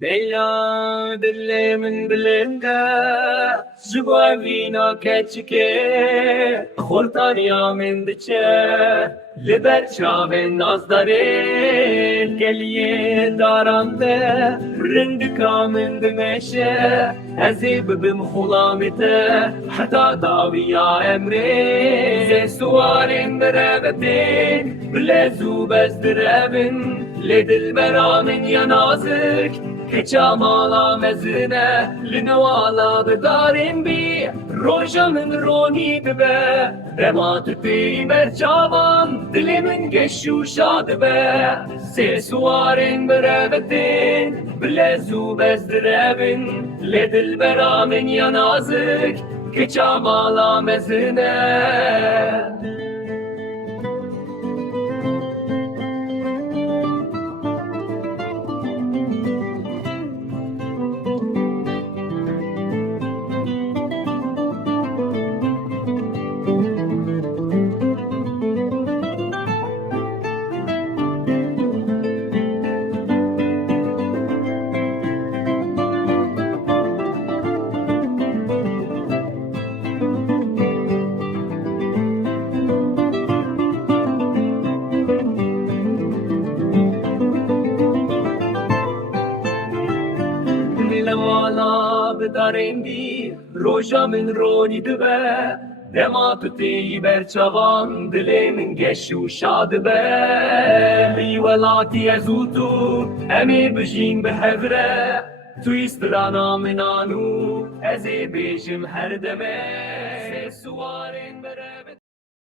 Bella dilê min bilind e, ji bo evîna keçikê, Xortaniya min diçe, li ber çavên nazdarê, geliyê daran de, Rindika min dimeşe, ez ê bibim xulamê te, Heta dawiya emirê, siwarên bi rêve tên, bilez û bez direvin, li dilbera min ya nazik, Keça mala mezin li newala bi darên bî, Roja min ronî dibe, dema tu pê berçavan, dilê min geş û şad dibe. Sê siwarên bi rêve tên, bilez û bez direvin, lê dilbera min ya nazik, Keça mala mezin newala bi darên bî, Roja min ronî dibe, dema tu tê berçavan, dilê min geş û şad dibe. Li welatî ez û tu, em ê bijîn bi hevre, Türkçe Strana min anû, ez ê bêjim her deme, siwarên bere.